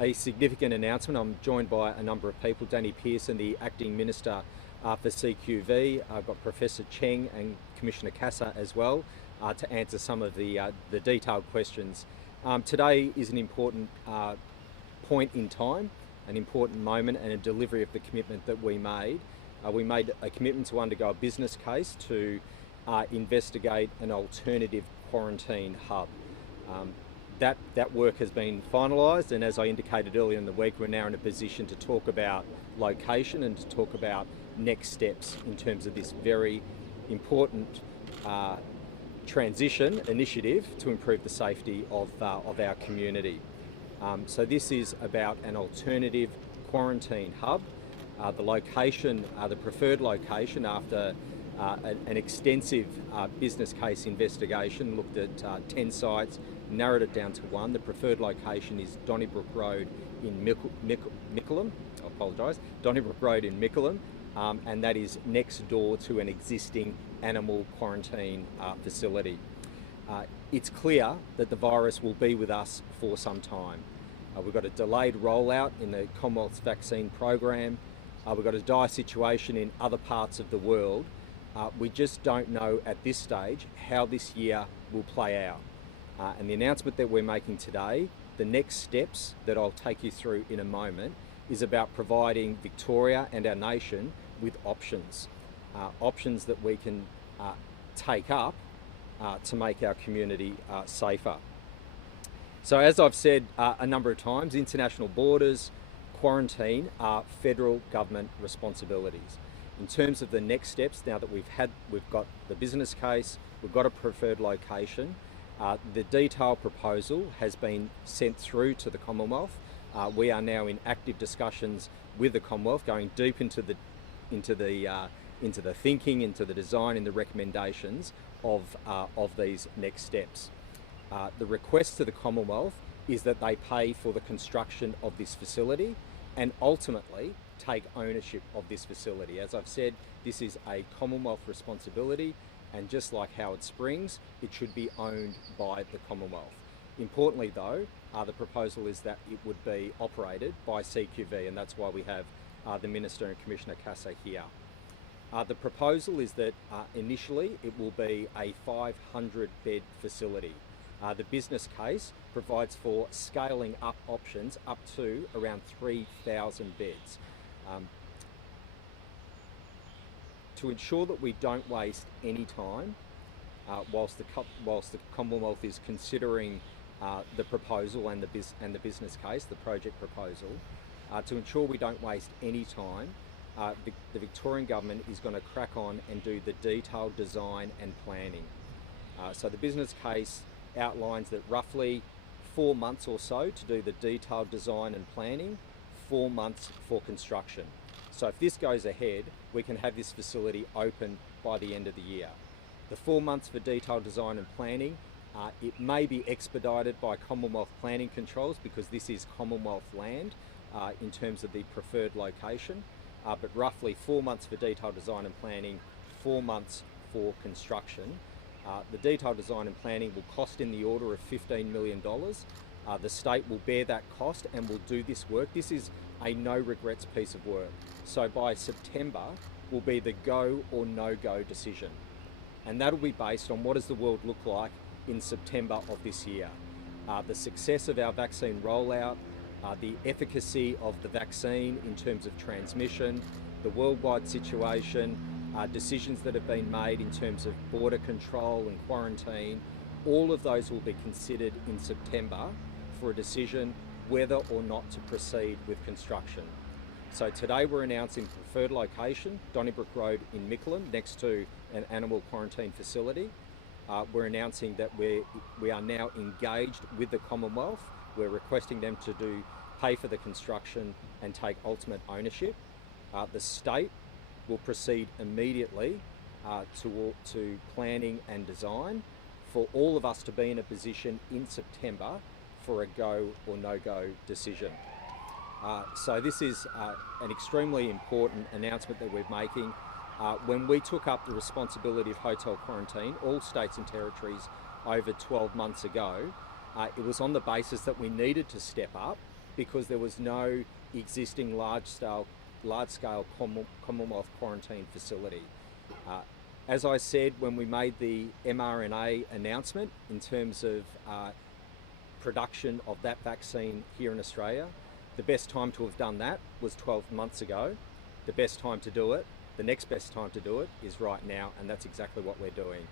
a significant announcement. I'm joined by a number of people. Danny Pearson, the Acting Minister for CQV. I've got Professor Cheng and Commissioner Casa as well to answer some of the detailed questions. Today is an important point in time, an important moment and a delivery of the commitment that we made. We made a commitment to undergo a business case to investigate an alternative quarantine hub. That work has been finalised, and as I indicated earlier in the week, we're now in a position to talk about location and to talk about next steps in terms of this very important transition initiative to improve the safety of our community. So this is about an alternative quarantine hub. The location, the preferred location after an extensive business case investigation, looked at 10 sites, narrowed it down to one. The preferred location is Donnybrook Road in Mickleham. I apologise, Donnybrook Road in Mickleham, and that is next door to an existing animal quarantine facility. It's clear that the virus will be with us for some time. We've got a delayed rollout in the Commonwealth's vaccine program. We've got a dire situation in other parts of the world. We just don't know at this stage how this year will play out. And the announcement that we're making today, the next steps that I'll take you through in a moment, is about providing Victoria and our nation with options. Options that we can take up to make our community safer. So as I've said a number of times, international borders, quarantine are federal government responsibilities. In terms of the next steps, now that we've got the business case, we've got a preferred location, the detailed proposal has been sent through to the Commonwealth. We are now in active discussions with the Commonwealth, going deep into the thinking, into the design, and the recommendations of these next steps. The request to the Commonwealth is that they pay for the construction of this facility and ultimately take ownership of this facility. As I've said, this is a Commonwealth responsibility, and just like Howard Springs, it should be owned by the Commonwealth. Importantly though, the proposal is that it would be operated by CQV, and that's why we have the Minister and Commissioner Casa here. The proposal is that initially it will be a 500-bed facility. The business case provides for scaling up options up to around 3,000 beds. To ensure that we don't waste any time whilst the Commonwealth is considering the proposal and the business case, the project proposal, to ensure we don't waste any time, the Victorian Government is going to crack on and do the detailed design and planning. So the business case outlines that roughly 4 months or so to do the detailed design and planning, 4 months for construction. So if this goes ahead, we can have this facility open by the end of the year. The 4 months for detailed design and planning, it may be expedited by Commonwealth planning controls because this is Commonwealth land in terms of the preferred location, but roughly 4 months for detailed design and planning, 4 months for construction. The detailed design and planning will cost in the order of $15 million. The state will bear that cost and will do this work. This is a no regrets piece of work. So by September will be the go or no go decision. And that'll be based on what does the world look like in September of this year. The success of our vaccine rollout, the efficacy of the vaccine in terms of transmission, the worldwide situation, decisions that have been made in terms of border control and quarantine, all of those will be considered in September for a decision whether or not to proceed with construction. So today we're announcing preferred location, Donnybrook Road in Mickleham, next to an animal quarantine facility. We're announcing that we are now engaged with the Commonwealth. We're requesting them to pay for the construction and take ultimate ownership. The state will proceed immediately to planning and design for all of us to be in a position in September for a go or no-go decision. So this is an extremely important announcement that we're making. When we took up the responsibility of hotel quarantine, all states and territories over 12 months ago, it was on the basis that we needed to step up because there was no existing large-scale Commonwealth quarantine facility. As I said, when we made the mRNA announcement in terms of production of that vaccine here in Australia, the best time to have done that was 12 months ago. The best time to do it, the next best time to do it, is right now, and that's exactly what we're doing.